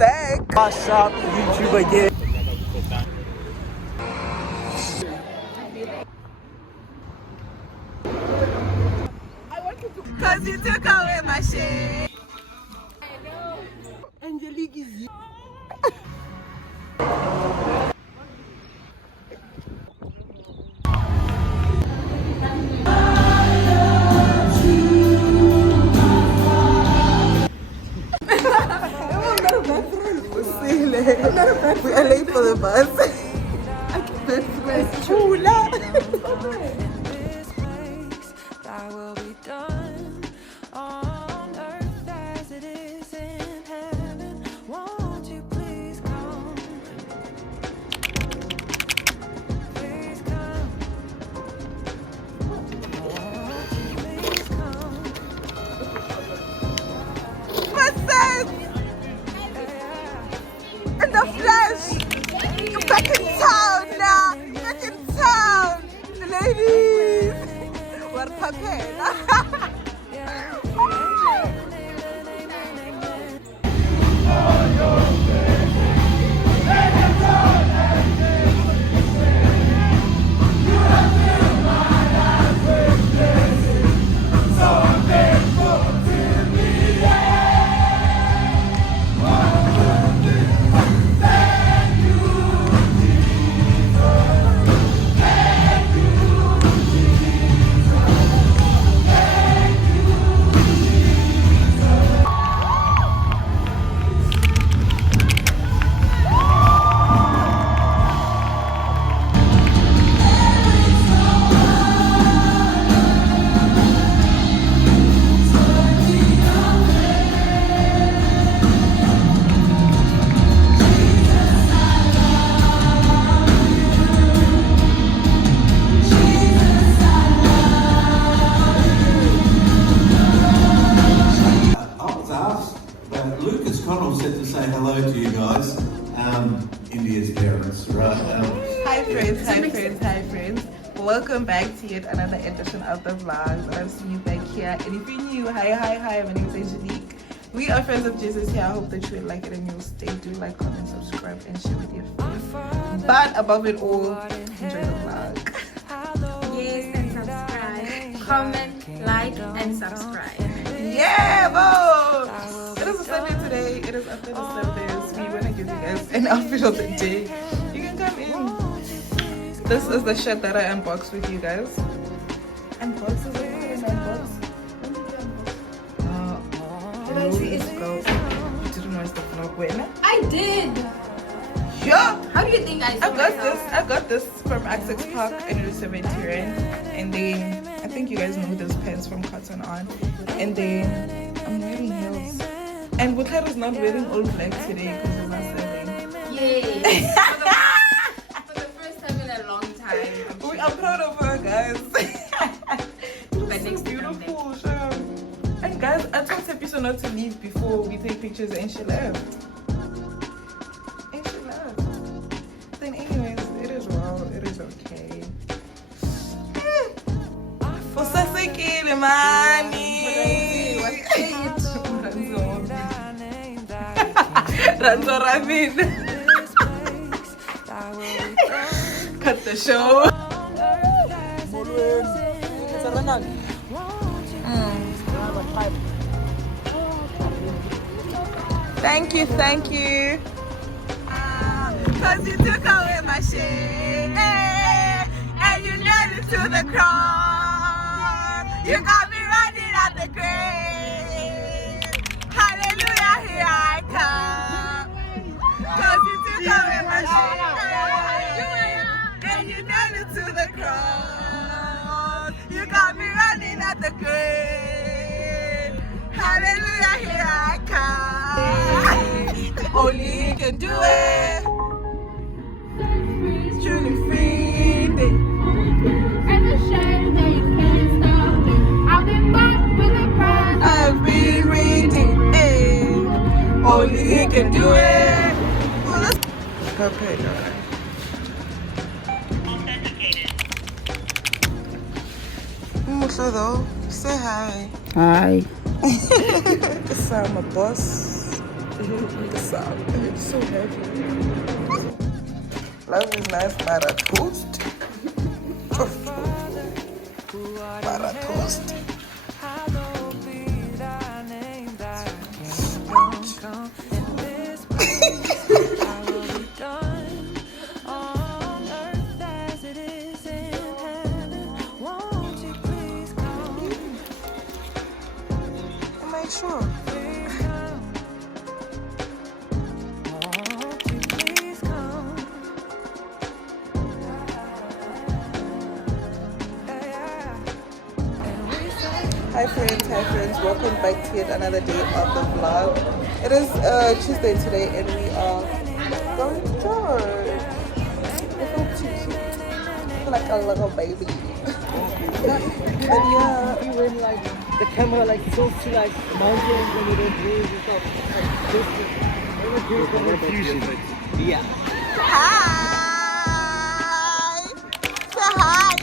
back. What's up, YouTube again? Cause you took away my shame. Angelique is here. We are late for the bus. I can't express chula. Thy will be done on earth as it is in heaven. Won't you please come? Please come. Won't you please come? What's that? In the flesh. You're back in town now. Back in town. Ladies. We're prepared. Said to say hello to you guys. India's parents, right? Hi friends. Welcome back to yet another edition of the vlogs. I've seen you back here. And if you're new, hi, my name is Angelique. We are friends of Jesus here. I hope that you will like it and you'll stay. Do like, comment, subscribe, and share with your friends. But above it all, enjoy the vlog. Yes, and subscribe. Comment, like, and subscribe. Yeah, bro! It is a Sunday today. It is after the service. We want to give you guys an outfit of the day. You can come in. This is the shirt that I unboxed with you guys. Unbox? Is it unbox? When did you unbox? Did I see it? You didn't watch the vlog when? I did! Yeah! How do you think I saw I got this from Access Park and it was 70 rand. And then I think you guys know this pants from Cotton On. And then I'm wearing heels. And Butler is not wearing all black today because he's not serving. Yay! For the first time in a long time. We are proud of her, guys. But next beautiful, sure. And guys, I told Tepiso not to leave before we take pictures and she left. Then anyways, it is well, it is okay. For Sasekile, money. Ranzo Ramin. Cut the show. Thank you. Cause you took away my shame, and you nailed it to the cross. You got me running out the grave. Hallelujah, here I come. Cause you took away my shame, and you nailed it to the cross. You got me running out the grave. Hallelujah, here I come. Only you can do it. Truly free. And the shame that you can't stop me. I've been bought with a price. I've been reading. Only he can do it. Okay, guys. Musa though, say hi. Hi. This is my boss. The sound, it's so heavy. Love is nice, para toast. Para toast. Am I sure? Hi friends, welcome back to yet another day of the vlog. It is Tuesday today and we are going to church. I feel too cute. I feel like a little baby. But yeah, You when like the camera like tilts to like mountains and it moves and stuff. Like confusion. Yeah. hi! Say hi!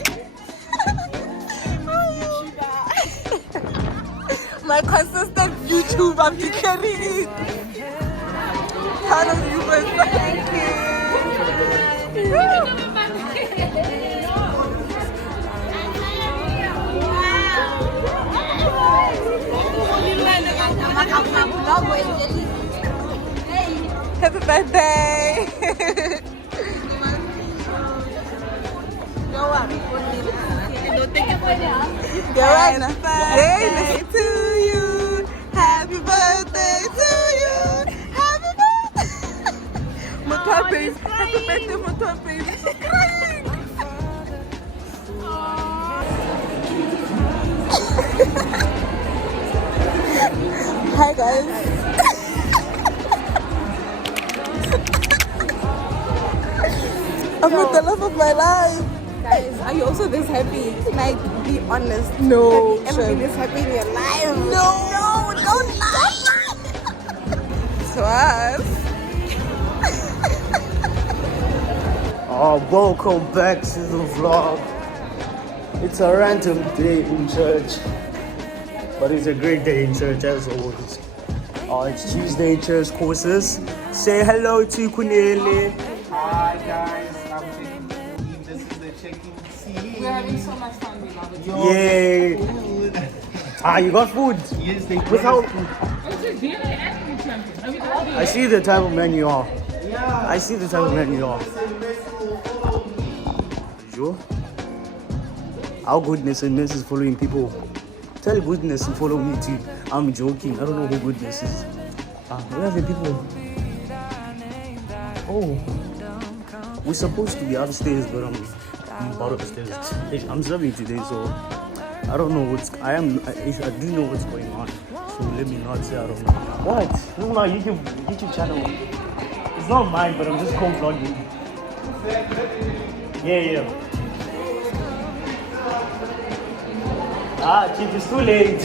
My consistent YouTube, I'm declaring it. Proud of you, but thank Happy birthday! Happy birthday to you. Happy birthday to you. Happy birthday. Happy birthday, Mutape. She's crying. Hi guys. I'm with the love of my life. Guys, are you also this happy? Like, be honest. No, Have you ever been this happy in your life? No, don't lie. Twas. Welcome back to the vlog. It's a random day in church, but it's a great day in church as always. It's Tuesday church courses. Say hello to Kunele. Hi guys, I'm taking the team. This is the checking team. We're having so much fun, we love it. Yay! Food. You got food? Yes, they Without. Which is DNA athlete champion. Have you done I see the type of man you are. Yeah. I see the type of man you are. Sure? Our goodness and mess is following people. Tell goodness and follow me too. I'm joking. I don't know who goodness is. Where are the people? Oh. We're supposed to be upstairs, but I'm out of the stairs. I'm serving today, so I don't know I do know what's going on. So let me not say I don't know. What? This is my YouTube channel. It's not mine, but I'm just co-vlogging. Yeah. Chief, it's too late.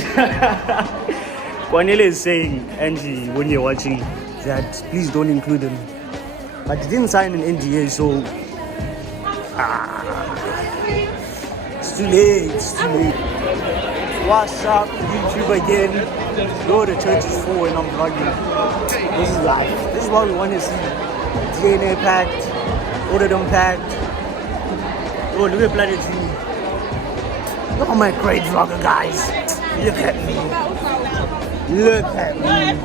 Kwanele is saying, Angie, when you're watching, that please don't include him. But he didn't sign an NDA, so it's too late. What's up, YouTube again? Go to church is full and I'm vlogging. This is life. This is what we want to see. DNA packed, all of them packed. Oh, look at Planet G. Look at my great vlogger, guys. Look at me. Look at me.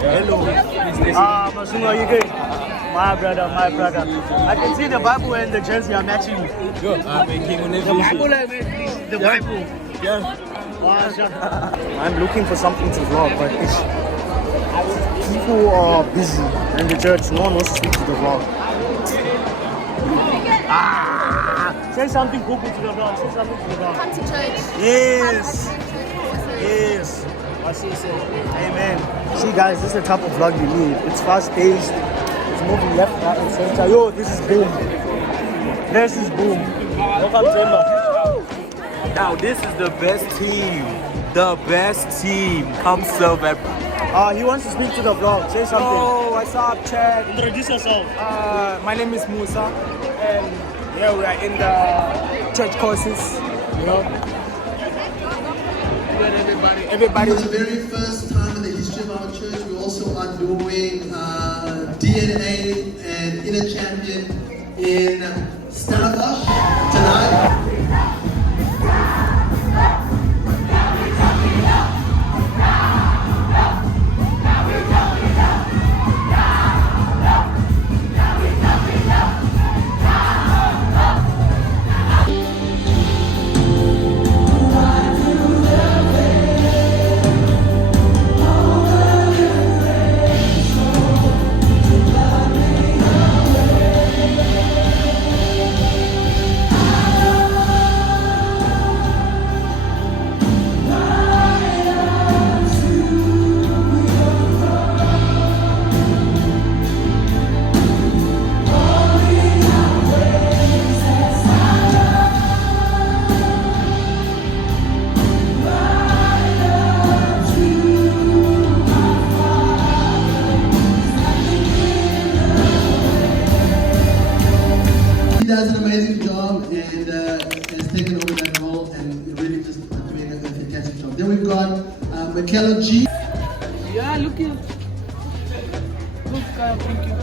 Hello. Masunga, you good? My brother. I can see the Bible and the jersey are matching. The Bible. Yeah. I'm looking for something to vlog, but people are busy in the church. No one wants to speak to the vlog. Say something cool to the vlog. Say something to the vlog. Come to church. Yes. Amen. See guys, this is the type of vlog you need. It's fast paced. It's moving left, right, and center. Yo, this is boom. Welcome to Emma. Now this is the best team. Come serve at. He wants to speak to the vlog. Say something. Oh, what's up, Chad? Introduce yourself. My name is Musa, and yeah, we are in the church courses. You know, everybody. For the very first time in the history of doing DNA and Inner Champion in Stellenbosch tonight. He does an amazing job and has taken over that role and really just doing a fantastic job. Then we've got Michaela G. Yeah, look here. Look, thank you.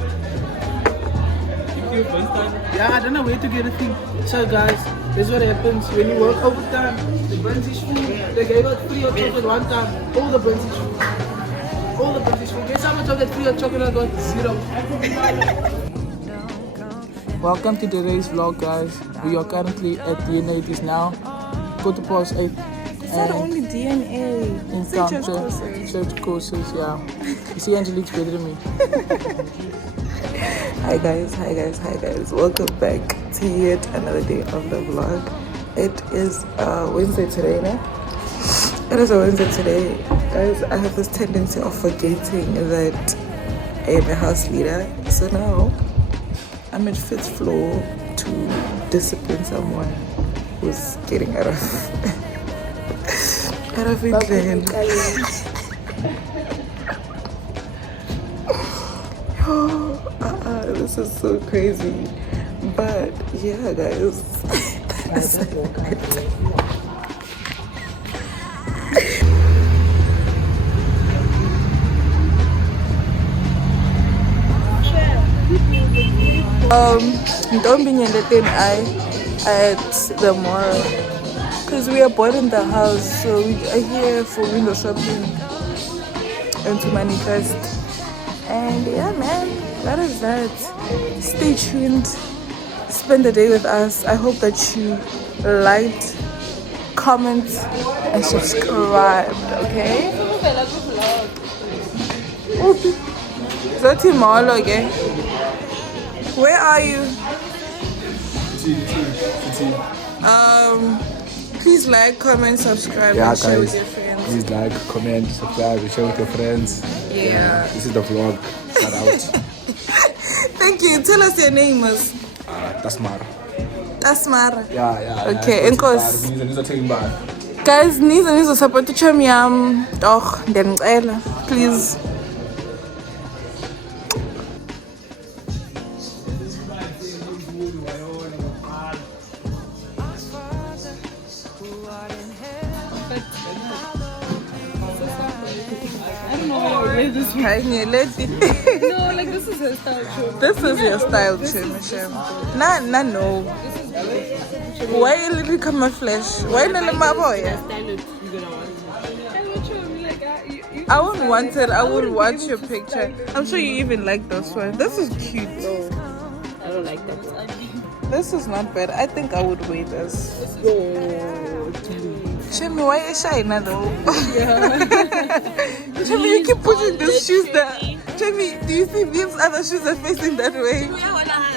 Thank you, first time. Yeah, I don't know where to get a thing. So guys, this is what happens when you work overtime. The buns is full. They gave out free hot chocolate one time. All the buns is full. All the buns is full. Guess how much of that free hot chocolate I got? 0. Welcome to today's vlog, guys. We are currently at DNA now. 8:15. It's not only DNA. It's Encounter church courses. church courses, yeah. You see, Angelique's better than me. Hi guys. Welcome back to yet another day of the vlog. It is Wednesday today, no? It is a Wednesday today. Guys, I have this tendency of forgetting that I am a house leader. So now I'm at 5th floor to discipline someone who's getting out of England. This is so crazy. But yeah, guys. Don't be in the thin eye at the mall because we are bored in the house, so we are here for window shopping and to manifest. And yeah, man, that is that. Stay tuned, spend the day with us. I hope that you liked, comment, and subscribed. Okay. Okay. Where are you? Please like, comment, subscribe, and share with your friends. Please like, comment, subscribe, and share with your friends. Yeah. This is the vlog. Shout out. Thank you. Tell us your name, Mas. Tasmar. Tasmar. Yeah. Okay, enkosi. Guys, nizo support channel yam. Doch, ndiyamcela. Please. No, like this is her style too. This is your style too, Michelle. No. Why you literally come my flesh? Why not my boy? I wouldn't want it. I would watch your picture. I'm sure you even like this one. This is cute. I don't like that. This is not bad. I think I would wear this. Shemi, why are you shy now though? Shemi, you keep putting these shoes there. Shemi, do you see these other shoes are facing that way?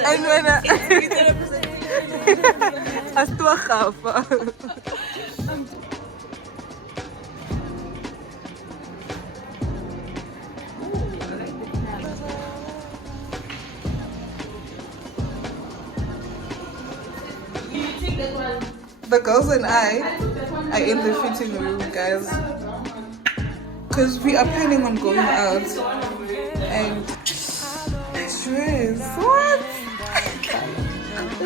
And when I still have. The girls and I are in the fitting room, guys, because we are planning on going out. And dress, what? To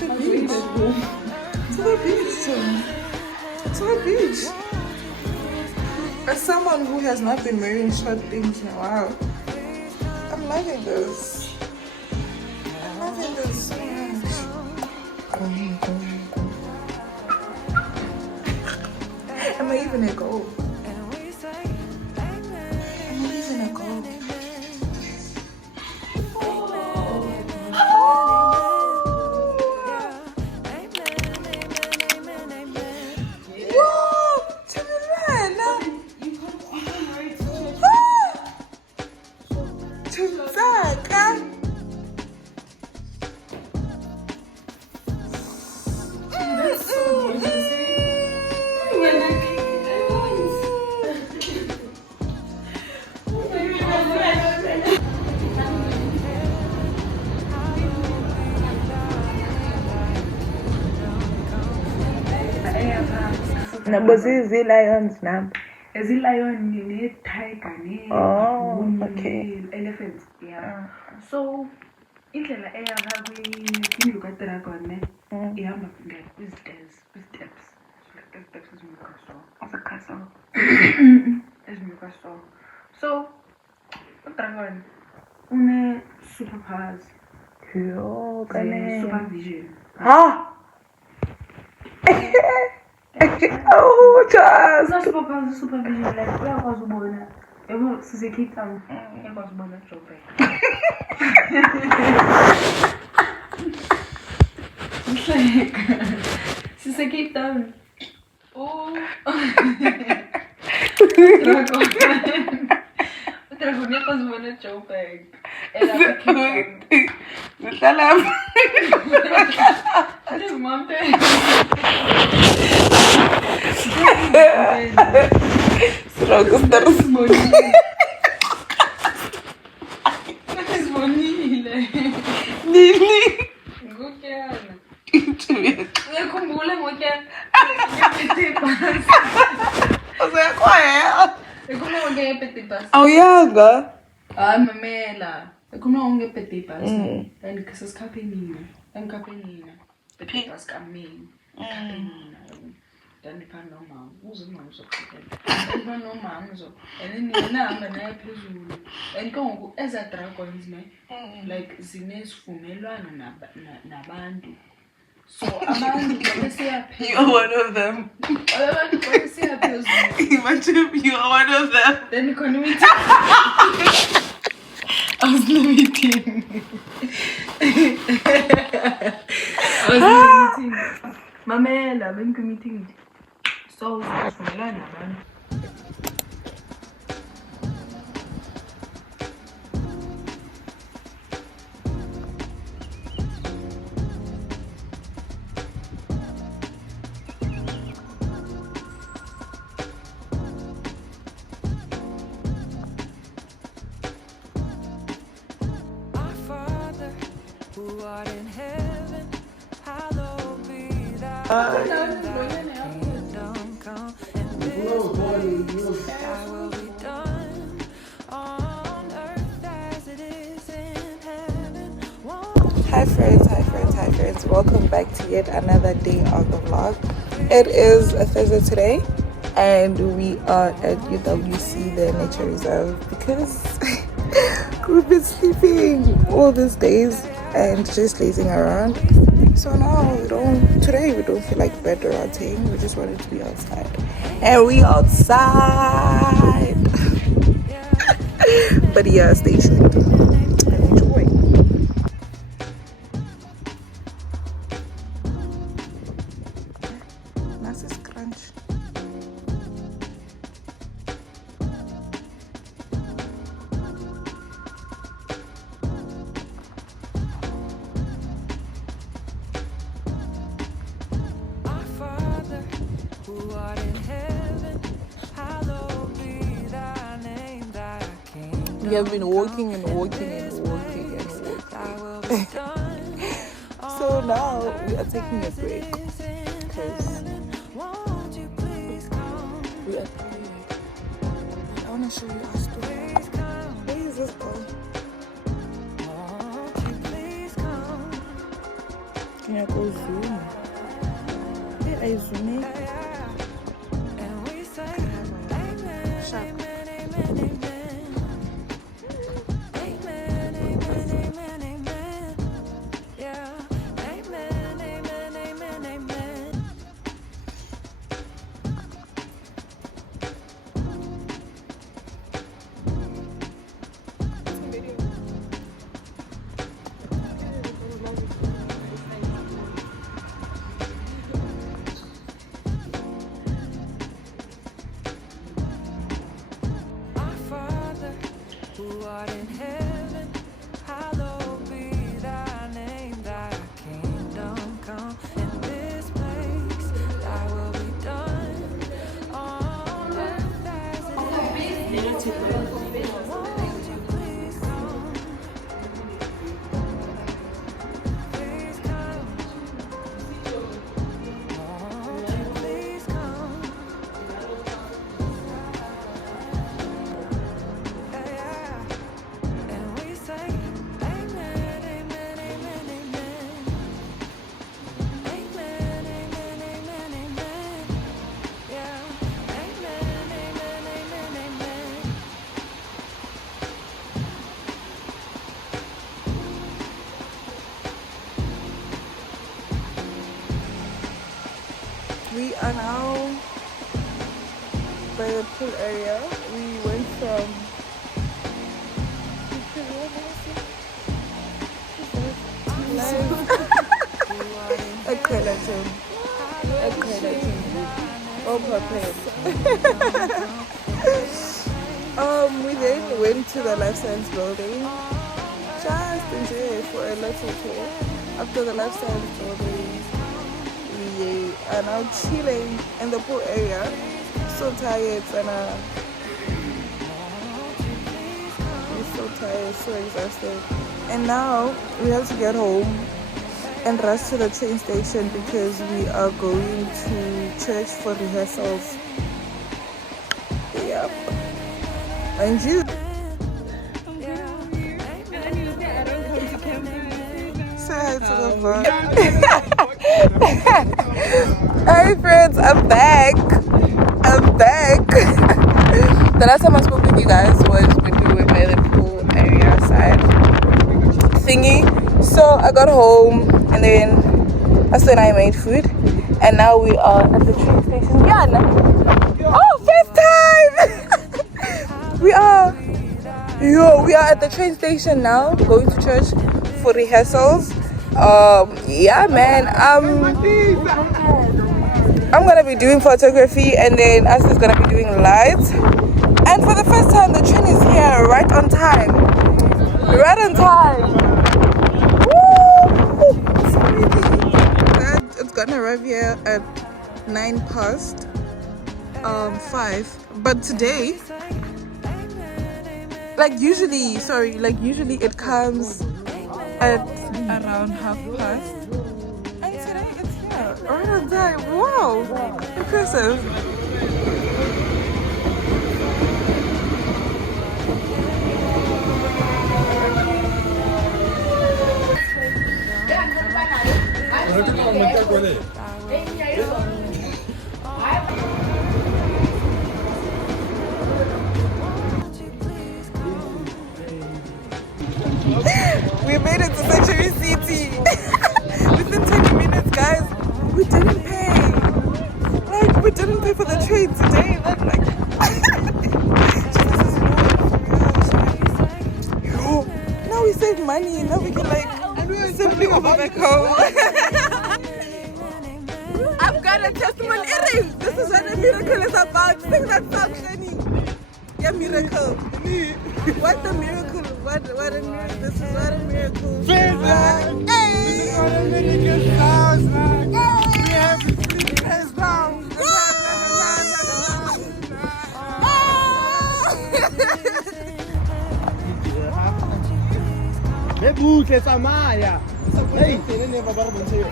the beach. To the beach. To the beach. As someone who has not been wearing short things in a while, I'm loving this. I'm loving this so much. Am I even a goal? Am I even a goal? But these lions now. Is it lion, tiger, elephant? Yeah. So, indlela eyahamba kwi-dragon ihamba kwi-steps castle ezinyuka so udragon une-superpowers supervision. Oh, just. Not superpowers, supervision. Like uyakwazi ubona yabo sise-Cape Town uyakwazi ubona Joburg. Sise-Cape Town. Oh. Udragon uyakwazi ubona Joburg. There's mountain. Oh yeah, Mamela. Kuna ungepete bus and kasaskaphe nina pete bus kamini nina then normal uzima uzoqhubeka and normal uzo and then nihamba naye phezulu and konke eza dragons like zinesivumelwano nabantu so abantu besiya phezulu. You're one of them. Abantu besiya phezulu. Imagine you are one of them. Then economy I was limiting. Mamela, when meeting. So, man. Who art in heaven, hallowed be thy kingdom come, and thy will be done on earth as it is in heaven. Hi friends, welcome back to yet another day of the vlog. It is a Thursday today and we are at UWC, the nature reserve, because we've been sleeping all these days and just lazing around. So now today we don't feel like bed rotting. We just wanted to be outside. And we outside. But yeah, stay tuned and enjoy. Nice crunch. Who art in heaven, hallowed be thy name, thy kingdom. We have been walking and walking. So now we are taking a break because we are tired. I want to show you our story. Where is this girl? Can I go zoom? Where are you zooming? art in heaven, hallowed be thy name, thy kingdom come. In this place, thy will be done on earth as it is. Won't you please come? Please come. Won't you please come? Yeah. And we say, amen, amen, amen, amen. Amen, amen, amen, amen. Yeah. Amen, amen, amen, amen. We are now by the pool area. We went from a skeleton. Oh, perfect. We then went to the life science building. Just enjoy it for a little tour. After the life science building, we are now chilling in the pool area. So tired, and we're so tired, so exhausted. And now we have to get home and rush to the train station because we are going to church for rehearsals. Yep. And you? Say hi to the vlog. Hi friends, I'm back. The last time I spoke with you guys was when we were by the pool area side thingy. So I got home and then Asu and I made food, and now we are at the train station. Yeah. Oh, first time. we are at the train station now, going to church for rehearsals. Yeah, man. I'm gonna be doing photography, and then Asu's gonna be doing lights. And for the first time, the train is here right on time. Right on time. Woo! It's gonna arrive here at 5. But today, usually it comes at around past. And today it's here. Right on time. Wow! Impressive. We made it to Century City. Within 20 minutes, guys. We didn't pay. We didn't pay for the train today. Now we save money. Now we can simply go back home. I've got a testimony earring. This is what a miracle is about. Sing that song, Shani. Yeah, miracle. What a miracle. What a miracle. This is what a miracle. Hey! This is what a miracle sounds like. We have to sleep hands down. Butle tsamaya. Hey, ne ba ba go bontshe yo.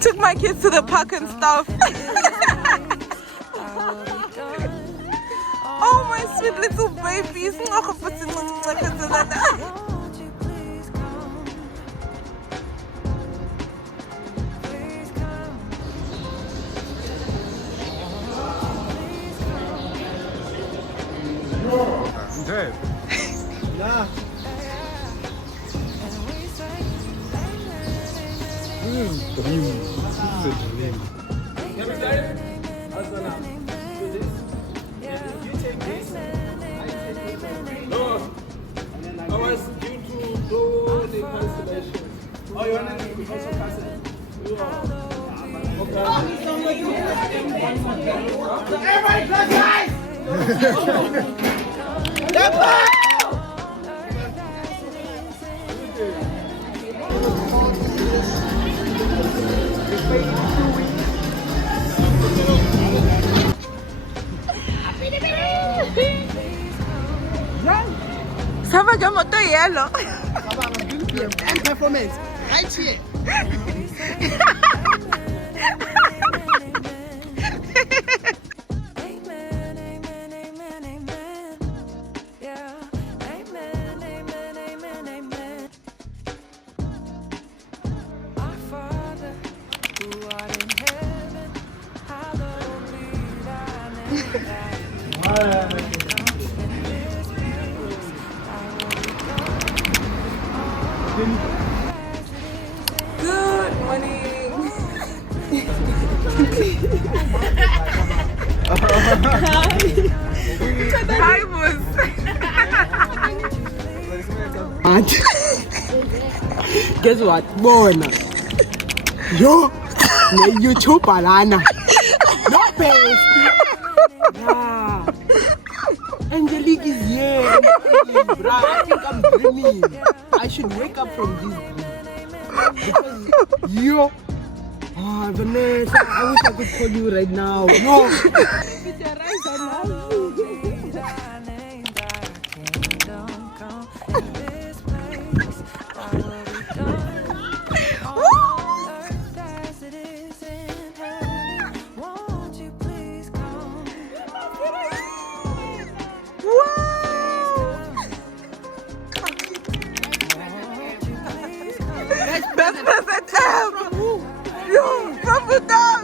Took my kids to the park and stuff. Oh, my sweet little babies. Herb. Nah. I was due to do the cancellation. Oh, you want to also cancel? Everybody close your eyes! Sama kama to yellow. And performance, right here. Good morning. Hi, boss. Guess what? Bona. Yo, you two banana. No paste. Yeah. Angelique is here. Bruh, I think I'm dreaming. I should wake up from this dream. Because yo. Vanessa, I wish I could call you right now. No. Best present ever. Yo, from the dog.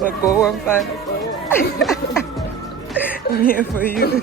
But go on fine. I'm here for you.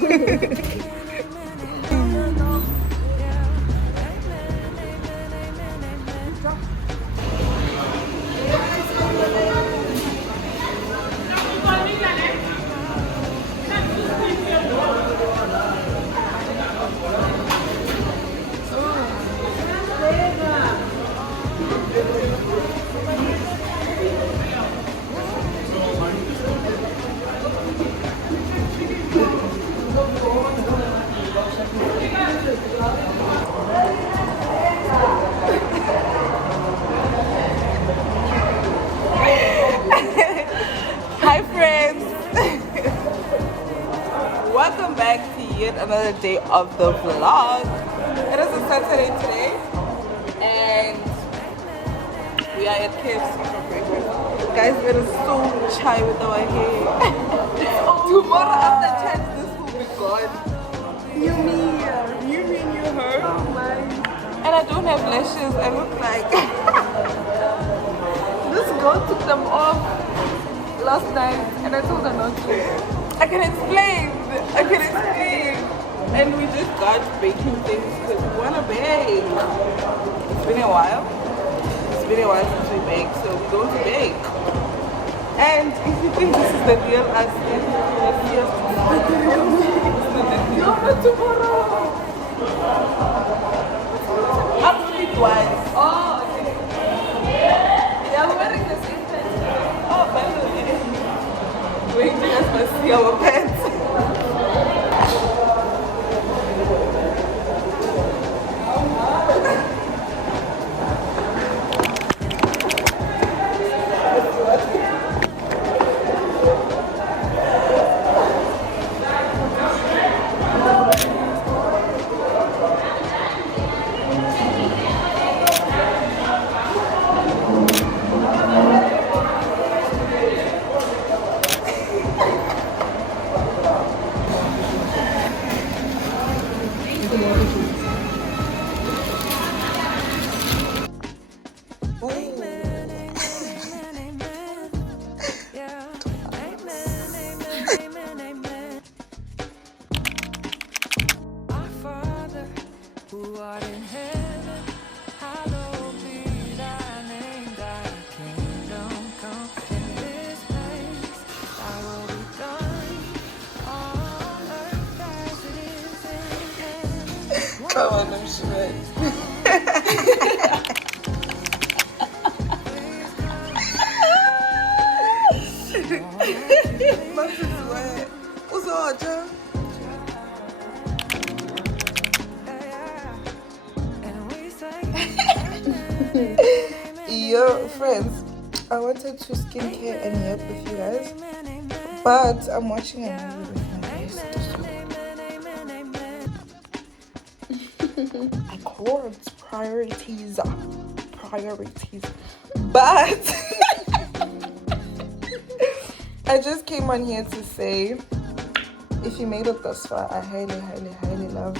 Hi friends. Welcome back to yet another day of the vlog. It is a Saturday today and we are at KFC for breakfast. Guys, it is so chai with our hair. Tomorrow after church this will be gone. You mean her? Oh my. And I don't have lashes. I look like this girl took them off last night and I told her not to. I can explain. And we just got baking things because we want to bake. It's been a while since we baked, so we're going to bake. And if you think this is the real us, then yes, no, not tomorrow. Upstreet wise. Oh, okay. Yeah, we're wearing the same thing. Oh, by the way. copy our pets. Our Father, who art in heaven, hallowed be thy name. Thy kingdom come. In this place, thy will be done on earth as it is in heaven. Come on, I'm sure. What's up, Joe? Yo, friends, I wanted to skincare and yet with you guys, but I'm watching a movie with my guys. I call it priorities, but I just came on here to say, if you made it thus far, I highly love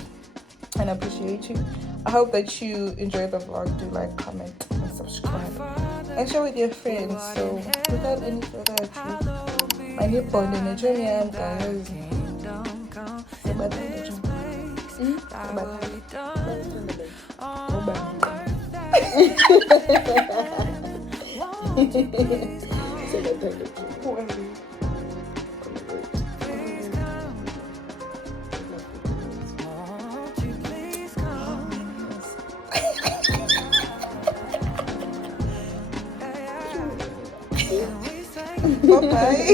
and appreciate you. I hope that you enjoyed the vlog. Do like, comment, and subscribe, and share with your friends. So without any further ado, my new point in the journey, guys. Bye-bye.